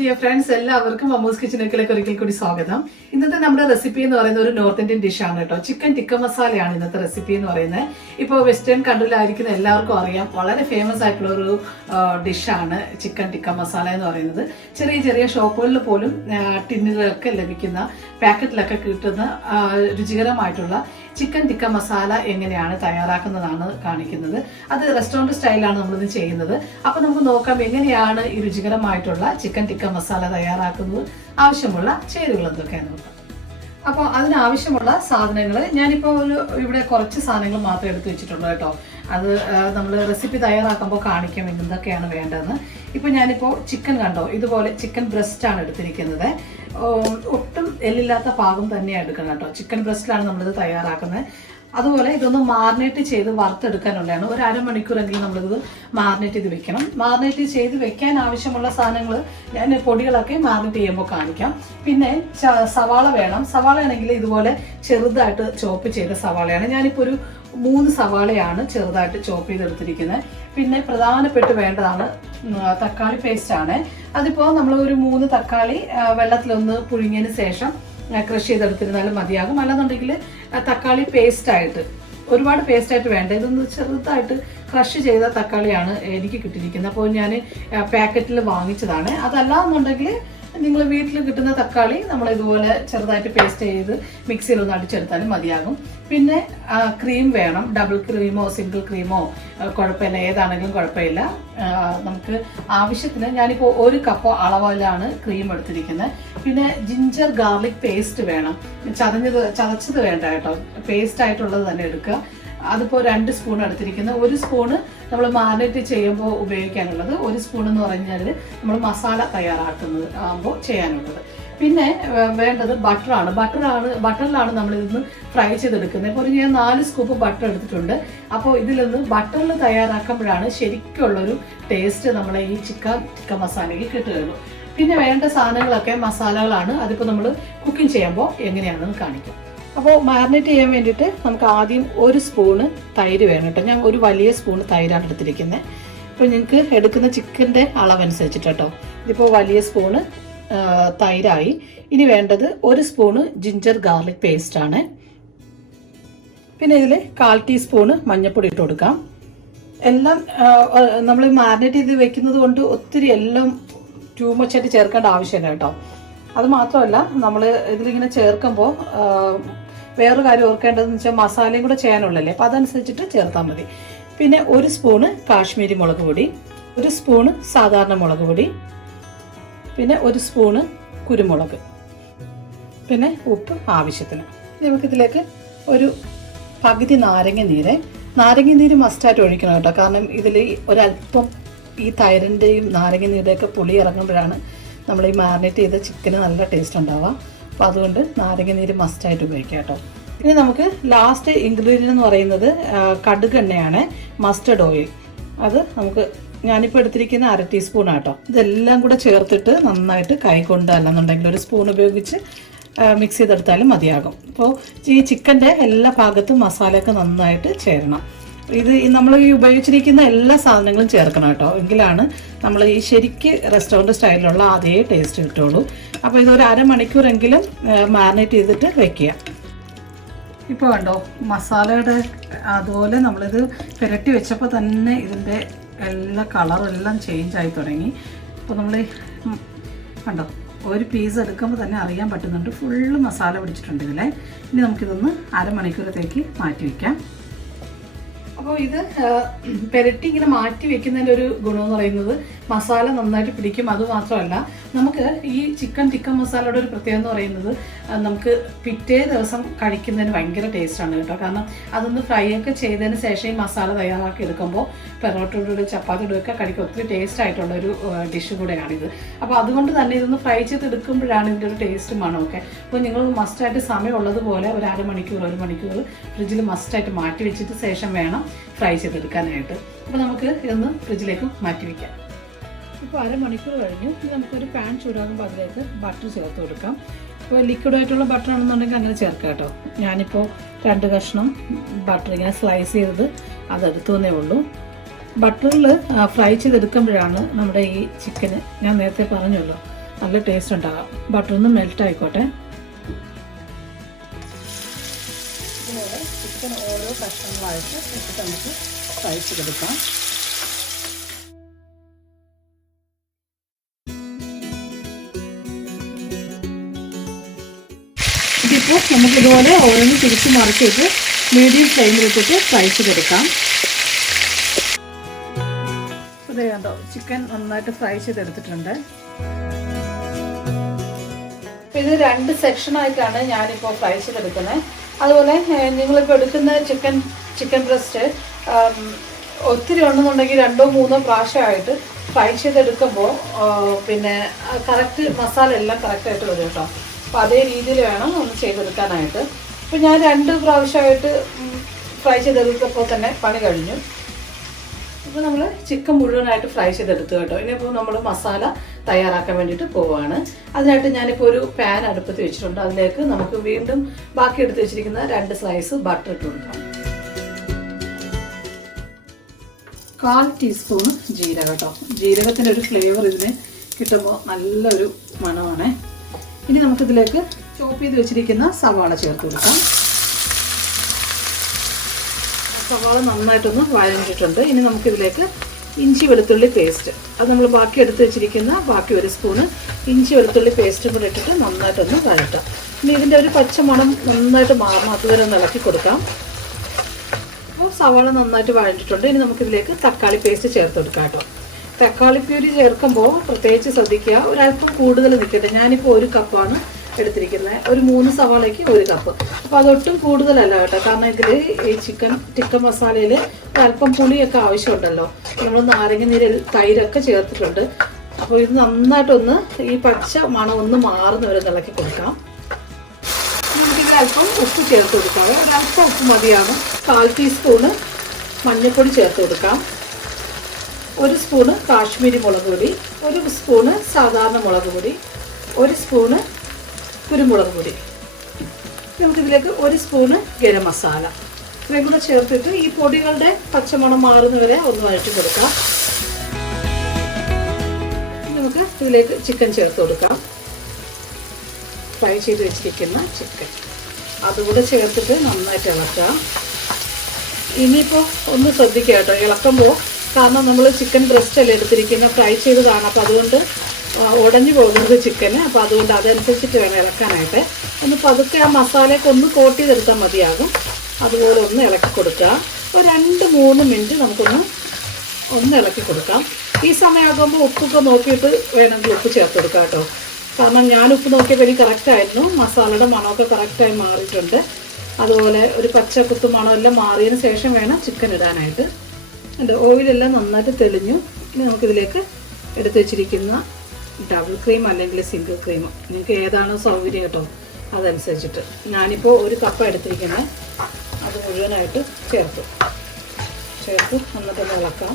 dear friends, എല്ലാവർക്കും അമ്മൂസ് കിച്ചണിലേക്ക് ഒരിക്കൽ കൂടി സ്വാഗതം. ഇന്നത്തെ നമ്മുടെ റെസിപ്പി എന്ന് പറയുന്നത് ഒരു നോർത്ത് ഇന്ത്യൻ ഡിഷാണ് കേട്ടോ. ചിക്കൻ ടിക്ക മസാലയാണ് ഇന്നത്തെ റെസിപ്പി എന്ന് പറയുന്നത്. ഇപ്പോൾ വെസ്റ്റേൺ കൺട്രിയിലായിരിക്കുന്ന എല്ലാവർക്കും അറിയാം, വളരെ ഫേമസ് ആയിട്ടുള്ള ഒരു ഡിഷാണ് ചിക്കൻ ടിക്ക മസാല എന്ന് പറയുന്നത്. ചെറിയ ചെറിയ ഷോപ്പുകളിൽ പോലും ടിന്നുകളൊക്കെ ലഭിക്കുന്ന, പാക്കറ്റിലൊക്കെ കിട്ടുന്ന രുചികരമായിട്ടുള്ള ചിക്കൻ ടിക്ക മസാല എങ്ങനെയാണ് തയ്യാറാക്കുന്നതാണ് കാണിക്കുന്നത്. അത് റെസ്റ്റോറൻറ്റ് സ്റ്റൈലാണ് നമ്മളിത് ചെയ്യുന്നത്. അപ്പോൾ നമുക്ക് നോക്കാം എങ്ങനെയാണ് ഈ രുചികരമായിട്ടുള്ള ചിക്കൻ ടിക്ക മസാല തയ്യാറാക്കുന്നത്. ആവശ്യമുള്ള ചേരുവകൾ എന്തൊക്കെയാണ് നോക്കാം. അപ്പോൾ അതിനാവശ്യമുള്ള സാധനങ്ങൾ ഞാനിപ്പോൾ ഇവിടെ കുറച്ച് സാധനങ്ങൾ മാത്രമേ എടുത്ത് വെച്ചിട്ടുള്ളൂ കേട്ടോ. അത് നമ്മൾ റെസിപ്പി തയ്യാറാക്കുമ്പോൾ കാണിക്കാം എന്തൊക്കെയാണ് വേണ്ടതെന്ന്. ഇപ്പോൾ ഞാനിപ്പോൾ ചിക്കൻ കണ്ടോ, ഇതുപോലെ ചിക്കൻ ബ്രസ്റ്റാണ് എടുത്തിരിക്കുന്നത്. ഒട്ടും എല്ലില്ലാത്ത ഭാഗം തന്നെയാണ് എടുക്കണം കേട്ടോ. ചിക്കൻ ബ്രസ്റ്റിലാണ് നമ്മളിത് തയ്യാറാക്കുന്നത്. അതുപോലെ ഇതൊന്ന് മാറിനേറ്റ് ചെയ്ത് വറുത്തെടുക്കാനുള്ളതാണ്. ഒരു അരമണിക്കൂറെങ്കിലും നമ്മളിത് മാറിനേറ്റ് ചെയ്ത് വെക്കണം. മാറിനേറ്റ് ചെയ്ത് വെക്കാൻ ആവശ്യമുള്ള സാധനങ്ങൾ ഞാൻ പൊടികളൊക്കെ മാറിനേറ്റ് ചെയ്യുമ്പോൾ കാണിക്കാം. പിന്നെ സവാള വേണം. സവാള ആണെങ്കിൽ ഇതുപോലെ ചെറുതായിട്ട് ചോപ്പ് ചെയ്ത സവാളയാണ്. ഞാനിപ്പോൾ ഒരു 3 സവാളയാണ് ചെറുതായിട്ട് ചോപ്പ് ചെയ്തെടുത്തിരിക്കുന്നത്. പിന്നെ പ്രധാനപ്പെട്ട് വേണ്ടതാണ് തക്കാളി പേസ്റ്റാണ്. അതിപ്പോൾ നമ്മൾ ഒരു 3 തക്കാളി വെള്ളത്തിലൊന്ന് പുഴുങ്ങിയതിന് ശേഷം ക്രഷ് ചെയ്തെടുത്തിരുന്നാലും മതിയാകും. അല്ലെന്നുണ്ടെങ്കിൽ തക്കാളി പേസ്റ്റായിട്ട്, ഒരുപാട് പേസ്റ്റായിട്ട് വേണ്ട, ഇതൊന്ന് ചെറുതായിട്ട് ക്രഷ് ചെയ്ത തക്കാളിയാണ് എനിക്ക് കിട്ടിയിരിക്കുന്നത്. അപ്പോൾ ഞാൻ പാക്കറ്റിൽ വാങ്ങിച്ചതാണ്. അതല്ലാന്നുണ്ടെങ്കിൽ നിങ്ങൾ വീട്ടിൽ കിട്ടുന്ന തക്കാളി നമ്മൾ ഇതുപോലെ ചെറുതായിട്ട് പേസ്റ്റ് ചെയ്ത് മിക്സിയിലൊന്ന് അടിച്ചെടുത്താലും മതിയാകും. പിന്നെ ക്രീം വേണം. ഡബിൾ ക്രീമോ സിംഗിൾ ക്രീമോ കുഴപ്പമില്ല, ഏതാണെങ്കിലും കുഴപ്പമില്ല. നമുക്ക് ആവശ്യത്തിന് ഞാനിപ്പോൾ 1 കപ്പ് അളവിലാണ് ക്രീം എടുത്തിരിക്കുന്നത്. പിന്നെ ജിഞ്ചർ ഗാർലിക് പേസ്റ്റ് വേണം. ചതച്ചത് വേണ്ട കേട്ടോ, പേസ്റ്റ് ആയിട്ടുള്ളത് തന്നെ എടുക്കുക. അതിപ്പോൾ 2 സ്പൂൺ എടുത്തിരിക്കുന്നത്. 1 സ്പൂണ് നമ്മൾ മാരിനേറ്റ് ചെയ്യുമ്പോൾ ഉപയോഗിക്കാനുള്ളത്, 1 സ്പൂൺ എന്ന് പറഞ്ഞാൽ നമ്മൾ മസാല തയ്യാറാക്കുന്നത് ആകുമ്പോൾ ചെയ്യാനുള്ളത്. പിന്നെ വേണ്ടത് ബട്ടറാണ്. ബട്ടറിലാണ് നമ്മളിതൊന്ന് ഫ്രൈ ചെയ്തെടുക്കുന്നത്. ഇപ്പോൾ ഞാൻ 4 സ്കൂപ്പ് ബട്ടർ എടുത്തിട്ടുണ്ട്. അപ്പോൾ ഇതിൽ നിന്ന് ബട്ടറിൽ തയ്യാറാക്കുമ്പോഴാണ് ശരിക്കുള്ളൊരു ടേസ്റ്റ് നമ്മളെ ഈ ചിക്കൻ മസാലയ്ക്ക് കിട്ടുകയുള്ളൂ. പിന്നെ വേണ്ട സാധനങ്ങളൊക്കെ മസാലകളാണ്. അതിപ്പോൾ നമ്മൾ കുക്കിംഗ് ചെയ്യുമ്പോൾ എങ്ങനെയാണെന്ന് കാണിക്കാം. അപ്പോൾ മാരിനേറ്റ് ചെയ്യാൻ വേണ്ടിയിട്ട് നമുക്ക് ആദ്യം 1 സ്പൂണ് തൈര് വേണം കേട്ടോ. ഞാൻ ഒരു വലിയ സ്പൂണ് തൈരാണ് എടുത്തിരിക്കുന്നത്. ഇപ്പോൾ നിങ്ങൾക്ക് എടുക്കുന്ന ചിക്കൻ്റെ അളവനുസരിച്ചിട്ട് കേട്ടോ. ഇതിപ്പോൾ വലിയ സ്പൂണ് തൈരായി. ഇനി വേണ്ടത് 1 സ്പൂണ് ജിഞ്ചർ ഗാർലിക് പേസ്റ്റാണ്. പിന്നെ ഇതിൽ 1/4 ടീസ്പൂണ് മഞ്ഞൾപ്പൊടി ഇട്ട് കൊടുക്കാം. എല്ലാം നമ്മൾ മാരിനേറ്റ് ചെയ്ത് വെക്കുന്നത് കൊണ്ട് ഒത്തിരി എല്ലാം ടൂ മച്ചായിട്ട് ചേർക്കേണ്ട ആവശ്യമില്ല കേട്ടോ. അത് മാത്രമല്ല, നമ്മൾ ഇതിലിങ്ങനെ ചേർക്കുമ്പോൾ വേറൊരു കാര്യം ഓർക്കേണ്ടതെന്ന് വെച്ചാൽ മസാലയും കൂടെ ചെയ്യാനുള്ളല്ലേ, അപ്പോൾ അതനുസരിച്ചിട്ട് ചേർത്താൽ മതി. പിന്നെ 1 സ്പൂണ് കാശ്മീരി മുളക് പൊടി, 1 സ്പൂണ് സാധാരണ മുളക് പൊടി, പിന്നെ 1 സ്പൂണ് കുരുമുളക്, പിന്നെ ഉപ്പ് ആവശ്യത്തിന്. നമുക്കിതിലേക്ക് ഒരു പകുതി നാരങ്ങ നീര് മസ്റ്റായിട്ട് ഒഴിക്കണം കേട്ടോ. കാരണം ഇതിൽ ഒരല്പം ഈ തൈരിൻ്റെയും നാരങ്ങ നീരുടെയൊക്കെ പുളി ഇറങ്ങുമ്പോഴാണ് നമ്മൾ ഈ മാരിനേറ്റ് ചെയ്ത ചിക്കന് നല്ല ടേസ്റ്റ് ഉണ്ടാവുക. അപ്പോൾ അതുകൊണ്ട് നാരങ്ങ നീര് മസ്റ്റായിട്ട് ഉപയോഗിക്കാം കേട്ടോ. ഇനി നമുക്ക് ലാസ്റ്റ് ഇൻഗ്രീഡിയൻ്റ് എന്ന് പറയുന്നത് കടുക് എണ്ണയാണ്, മസ്റ്റർഡ് ഓയിൽ. അത് നമുക്ക് ഞാനിപ്പോൾ എടുത്തിരിക്കുന്ന 1/2 ടീസ്പൂൺ ആട്ടോ. ഇതെല്ലാം കൂടെ ചേർത്തിട്ട് നന്നായിട്ട് കൈ കൊണ്ട് അല്ലെന്നുണ്ടെങ്കിൽ 1 സ്പൂൺ ഉപയോഗിച്ച് മിക്സ് ചെയ്തെടുത്താലും മതിയാകും. അപ്പോൾ ഈ ചിക്കൻ്റെ എല്ലാ ഭാഗത്തും മസാലയൊക്കെ നന്നായിട്ട് ചേരണം. ഇത് നമ്മൾ ഈ ഉപയോഗിച്ചിരിക്കുന്ന എല്ലാ സാധനങ്ങളും ചേർക്കണം കേട്ടോ. എങ്കിലാണ് നമ്മൾ ഈ ശരിക്ക് റെസ്റ്റോറൻറ്റ് സ്റ്റൈലിലുള്ള അതേ ടേസ്റ്റ് കിട്ടുള്ളൂ. അപ്പോൾ ഇതൊരു അരമണിക്കൂറെങ്കിലും മാരിനേറ്റ് ചെയ്തിട്ട് വെക്കുക. ഇപ്പോൾ കണ്ടോ, മസാലയുടെ അതുപോലെ നമ്മളിത് പുരട്ടി വെച്ചപ്പോൾ തന്നെ ഇതിൻ്റെ എല്ലാ കളറും എല്ലാം ചേഞ്ച് ആയി തുടങ്ങി. അപ്പോൾ നമ്മൾ കണ്ടോ, ഒരു പീസ് എടുക്കുമ്പോൾ തന്നെ അറിയാൻ പറ്റുന്നുണ്ട് ഫുള്ള് മസാല പിടിച്ചിട്ടുണ്ട് ഇതിലെ. ഇനി നമുക്കിതൊന്ന് അരമണിക്കൂറത്തേക്ക് മാറ്റി വയ്ക്കാം. അപ്പോൾ ഇത് പുരട്ടി ഇങ്ങനെ മാറ്റി വെക്കുന്നതിൻ്റെ ഒരു ഗുണമെന്ന് പറയുന്നത് മസാല നന്നായിട്ട് പിടിക്കും. അതുമാത്രമല്ല, നമുക്ക് ഈ ചിക്കൻ ടിക്ക മസാലയുടെ ഒരു പ്രത്യേകത എന്ന് പറയുന്നത് നമുക്ക് പിറ്റേ ദിവസം കഴിക്കുന്നതിന് ഭയങ്കര ടേസ്റ്റാണ് കേട്ടോ. കാരണം അതൊന്ന് ഫ്രൈ ഒക്കെ ചെയ്തതിന് ശേഷം ഈ മസാല തയ്യാറാക്കി എടുക്കുമ്പോൾ പെറോട്ടയോടുകൂടി ചപ്പാത്തിയുടെ ഒക്കെ കഴിക്കാൻ ഒത്തിരി ടേസ്റ്റ് ആയിട്ടുള്ള ഒരു ഡിഷ് കൂടെയാണിത്. അപ്പോൾ അതുകൊണ്ട് തന്നെ ഇതൊന്ന് ഫ്രൈ ചെയ്തെടുക്കുമ്പോഴാണ് ഇതിൻ്റെ ഒരു ടേസ്റ്റ് മണമൊക്കെ. അപ്പോൾ നിങ്ങൾ മസ്റ്റായിട്ട് സമയമുള്ളതുപോലെ ഒരു അരമണിക്കൂർ 1 മണിക്കൂർ ഫ്രിഡ്ജിൽ മസ്റ്റായിട്ട് മാറ്റി വെച്ചിട്ട് ശേഷം വേണം ഫ്രൈ ചെയ്തെടുക്കാനായിട്ട്. അപ്പോൾ നമുക്ക് ഇതൊന്ന് ഫ്രിഡ്ജിലേക്ക് മാറ്റി വയ്ക്കാം. ഇപ്പോൾ അരമണിക്കൂർ കഴിഞ്ഞു. ഇനി നമുക്കൊരു പാൻ ചൂടാകുമ്പോൾ അതിലേക്ക് ബട്ടർ ചേർത്ത് കൊടുക്കാം. ഇപ്പോൾ ലിക്വിഡായിട്ടുള്ള ബട്ടർ ആണെന്നുണ്ടെങ്കിൽ അങ്ങനെ ചേർക്കാം കേട്ടോ. ഞാനിപ്പോൾ 2 കഷ്ണം ബട്ടർ ഇങ്ങനെ സ്ലൈസ് ചെയ്തത് അതെടുത്തു എന്നേ ഉള്ളൂ. ബട്ടറിൽ ഫ്രൈ ചെയ്തെടുക്കുമ്പോഴാണ് നമ്മുടെ ഈ ചിക്കന്, ഞാൻ നേരത്തെ പറഞ്ഞല്ലോ, നല്ല ടേസ്റ്റ് ഉണ്ടാകാം. ബട്ടർ ഒന്ന് മെൽറ്റ് ആയിക്കോട്ടെ. ഇതുപോലെ ചിക്കൻ ഓരോ കഷ്ണങ്ങളായിട്ട് ഇട്ടിട്ട് നമുക്ക് ഫ്രൈ ചെയ്തെടുക്കാം. ഇതിപ്പോൾ നമുക്കിതുപോലെ ഓരോന്ന് തിരിച്ച് മറിച്ചിട്ട് മീഡിയം ഫ്ലെയിമിലിട്ടിട്ട് ഫ്രൈ ചെയ്തെടുക്കാം. ഇത് കണ്ടോ, ചിക്കൻ നന്നായിട്ട് ഫ്രൈ ചെയ്തെടുത്തിട്ടുണ്ട്. ഇത് 2 സെക്ഷനായിട്ടാണ് ഞാനിപ്പോൾ ഫ്രൈ ചെയ്തെടുക്കുന്നത്. അതുപോലെ നിങ്ങളിപ്പോൾ എടുക്കുന്ന ചിക്കൻ ബ്രസ്റ്റ് ഒത്തിരി ഉണ്ടെന്നുണ്ടെങ്കിൽ 2-3 പ്രാവശ്യമായിട്ട് ഫ്രൈ ചെയ്തെടുക്കുമ്പോൾ പിന്നെ കറക്റ്റ് മസാല എല്ലാം കറക്റ്റായിട്ട് വരും കേട്ടോ. അപ്പോൾ അതേ രീതിയിൽ വേണം ഒന്ന് ചെയ്തെടുക്കാനായിട്ട്. ഇപ്പോൾ ഞാൻ 2 പ്രാവശ്യമായിട്ട് ഫ്രൈ ചെയ്തെടുത്തപ്പോൾ തന്നെ പണി കഴിഞ്ഞു. ഇപ്പോൾ നമ്മൾ ചിക്കൻ മുഴുവനായിട്ട് ഫ്രൈ ചെയ്തെടുത്തു കേട്ടോ. ഇനിയിപ്പോൾ നമ്മൾ മസാല തയ്യാറാക്കാൻ വേണ്ടിയിട്ട് പോവുകയാണ്. അതിനായിട്ട് ഞാനിപ്പോൾ ഒരു പാൻ അടുപ്പത്ത് വെച്ചിട്ടുണ്ട്. അതിലേക്ക് നമുക്ക് വീണ്ടും ബാക്കി എടുത്ത് വെച്ചിരിക്കുന്ന 2 സ്ലൈസ് ബട്ടർ ഇട്ട് കൊടുക്കാം. 1/4 ടീസ്പൂൺ ജീരകം കേട്ടോ. ജീരകത്തിൻ്റെ ഒരു ഫ്ലേവർ ഇതിന് കിട്ടുമ്പോൾ നല്ലൊരു മണമാണ്. ഇനി നമുക്കിതിലേക്ക് ചോപ്പ് ചെയ്ത് വെച്ചിരിക്കുന്ന സവാള ചേർത്ത് കൊടുക്കാം. സവാള നന്നായിട്ടൊന്ന് വഴഞ്ഞിട്ടുണ്ട്. ഇനി നമുക്കിതിലേക്ക് ഇഞ്ചി വെളുത്തുള്ളി പേസ്റ്റ്, അത് നമ്മൾ ബാക്കി എടുത്ത് വെച്ചിരിക്കുന്ന ബാക്കി 1 സ്പൂണ് ഇഞ്ചി വെളുത്തുള്ളി പേസ്റ്റും കൂടെ ഇട്ടിട്ട് നന്നായിട്ടൊന്ന് വഴറ്റാം. ഇനി ഇതിൻ്റെ ഒരു പച്ച മണം നന്നായിട്ട് മാറണം, അതുവരെ ഒന്ന് ഇളക്കി കൊടുക്കാം. അപ്പോൾ സവാള നന്നായിട്ട് വഴഞ്ഞിട്ടുണ്ട്. ഇനി നമുക്കിതിലേക്ക് തക്കാളി പേസ്റ്റ് ചേർത്ത് കൊടുക്കാം കേട്ടോ. തക്കാളി പ്യൂരി ചേർക്കുമ്പോൾ പ്രത്യേകിച്ച് ശ്രദ്ധിക്കുക, ഒരല്പം കൂടുതൽ നിൽക്കട്ടെ. ഞാനിപ്പോൾ 1 കപ്പാണ് എടുത്തിരിക്കുന്നത്. ഒരു 3 സവാളയ്ക്ക് 1 കപ്പ്. അപ്പോൾ അതൊട്ടും കൂടുതലല്ല കേട്ടോ. കാരണം ഇതിൽ ഈ ചിക്കൻ ടിക്ക മസാലയിൽ ഒരല്പം പുളിയൊക്കെ ആവശ്യമുണ്ടല്ലോ. നമ്മൾ നാരങ്ങ നീരിൽ തൈരൊക്കെ ചേർത്തിട്ടുണ്ട്. അപ്പോൾ ഇത് നന്നായിട്ടൊന്ന് ഈ പച്ച മണം ഒന്ന് മാറുന്നവരെ ഇളക്കി കൊടുക്കാം. നമുക്കിതിൽ അല്പം ഉപ്പ് ചേർത്ത് കൊടുക്കാം. ഒരല്പം ഉപ്പ് മതിയാണ്. 1/4 ടീസ്പൂണ് മഞ്ഞൾപ്പൊടി ചേർത്ത് കൊടുക്കാം. 1 സ്പൂണ് കാശ്മീരി മുളക് പൊടി, 1 സ്പൂണ് സാധാരണ മുളക് പൊടി, 1 സ്പൂണ് കുരുമുളക് പൊടി. നമുക്കിതിലേക്ക് 1 സ്പൂണ് ഗരം മസാല ഇത്രയും കൂടെ ചേർത്തിട്ട് ഈ പൊടികളുടെ പച്ചമണം മാറുന്നവരെ ഒന്ന് വഴറ്റി കൊടുക്കാം. നമുക്ക് ഇതിലേക്ക് ചിക്കൻ ചേർത്ത് കൊടുക്കാം. ഫ്രൈ ചെയ്ത് വെച്ചിരിക്കുന്ന ചിക്കൻ അതുകൂടെ ചേർത്തിട്ട് നന്നായിട്ട് ഇളക്കാം. ഇനിയിപ്പോൾ ഒന്ന് ശ്രദ്ധിക്കുക കേട്ടോ ഇളക്കുമ്പോൾ. കാരണം നമ്മൾ ചിക്കൻ ബ്രസ്റ്റ് അല്ലേ എടുത്തിരിക്കുന്ന, ഫ്രൈ ചെയ്തതാണ്. അപ്പോൾ അതുകൊണ്ട് ഉടഞ്ഞു പോകുന്നത് ചിക്കന്. അപ്പോൾ അതുകൊണ്ട് അതനുസരിച്ചിട്ട് വേണം ഇളക്കാനായിട്ട്. ഒന്ന് പതുക്കെ ആ മസാലയൊക്കെ ഒന്ന് കോട്ട് ചെയ്തെടുത്താൽ മതിയാകും. അതുപോലെ ഒന്ന് ഇളക്കി കൊടുക്കുക. ഒരു 2-3 മിനിറ്റ് നമുക്കൊന്ന് ഇളക്കി കൊടുക്കാം. ഈ സമയമാകുമ്പോൾ ഉപ്പൊക്കെ നോക്കിയിട്ട് വേണമെങ്കിൽ ഉപ്പ് ചേർത്ത് കൊടുക്കാം കേട്ടോ. കാരണം ഞാൻ ഉപ്പ് നോക്കിയപ്പോൾ എനിക്ക് കറക്റ്റായിരുന്നു. മസാലയുടെ മണമൊക്കെ കറക്റ്റായി മാറിയിട്ടുണ്ട്. അതുപോലെ ഒരു പച്ച കുത്തു മണമെല്ലാം മാറിയതിന് ശേഷം വേണം ചിക്കൻ ഇടാനായിട്ട്. എൻ്റെ ഓയിലെല്ലാം നന്നായിട്ട് തെളിഞ്ഞു. ഇനി നമുക്കിതിലേക്ക് എടുത്ത് വെച്ചിരിക്കുന്ന ഡബിൾ ക്രീം അല്ലെങ്കിൽ സിംഗിൾ ക്രീം, നിങ്ങൾക്ക് ഏതാണോ സൗകര്യം കേട്ടോ അതനുസരിച്ചിട്ട്. ഞാനിപ്പോൾ 1 കപ്പ് എടുത്തിരിക്കുന്നത്. അത് മുഴുവനായിട്ട് ചേർത്ത് നന്നായിട്ടൊന്ന് ഇളക്കാം.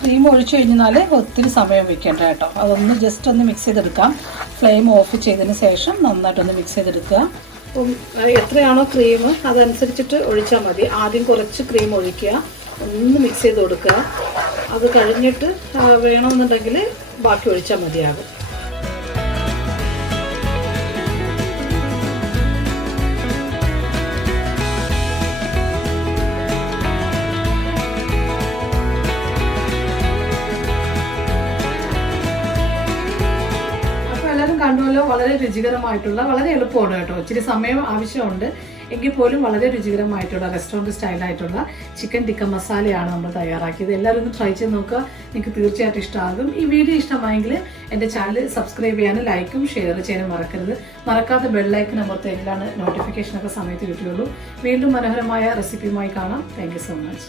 ക്രീം ഒഴിച്ചു കഴിഞ്ഞാൽ ഒത്തിരി സമയം വെക്കേണ്ട കേട്ടോ. അതൊന്ന് ജസ്റ്റ് ഒന്ന് മിക്സ് ചെയ്തെടുക്കാം. ഫ്ലെയിം ഓഫ് ചെയ്തതിന് ശേഷം നന്നായിട്ടൊന്ന് മിക്സ് ചെയ്തെടുക്കുക. അപ്പം എത്രയാണോ ക്രീം അതനുസരിച്ചിട്ട് ഒഴിച്ചാൽ മതി. ആദ്യം കുറച്ച് ക്രീം ഒഴിക്കുക, ഒന്ന് മിക്സ് ചെയ്ത് കൊടുക്കുക. അത് കഴിഞ്ഞിട്ട് വേണമെന്നുണ്ടെങ്കിൽ ബാക്കി ഒഴിച്ചാൽ മതിയാകും. കണ്ടുവല്ലോ, വളരെ രുചികരമായിട്ടുള്ള, വളരെ എളുപ്പമാണ് കേട്ടോ. ഇച്ചിരി സമയം ആവശ്യമുണ്ട് എങ്കിൽ പോലും വളരെ രുചികരമായിട്ടുള്ള റെസ്റ്റോറൻറ്റ് സ്റ്റൈലായിട്ടുള്ള ചിക്കൻ ടിക്ക മസാലയാണ് നമ്മൾ തയ്യാറാക്കിയത്. എല്ലാവരും ഒന്ന് ട്രൈ ചെയ്ത് നോക്കുക, നിങ്ങൾക്ക് തീർച്ചയായിട്ടും ഇഷ്ടമാകും. ഈ വീഡിയോ ഇഷ്ടമായെങ്കിൽ എൻ്റെ ചാനൽ സബ്സ്ക്രൈബ് ചെയ്യാനും ലൈക്കും ഷെയർ ചെയ്യാനും മറക്കരുത്. മറക്കാതെ ബെല്ലൈക്കൻ അമർത്തുക. എങ്കിലാണ് നോട്ടിഫിക്കേഷനൊക്കെ സമയത്ത് കിട്ടുകയുള്ളൂ. വീണ്ടും മനോഹരമായ റെസിപ്പിയുമായി കാണാം. Thank you so much.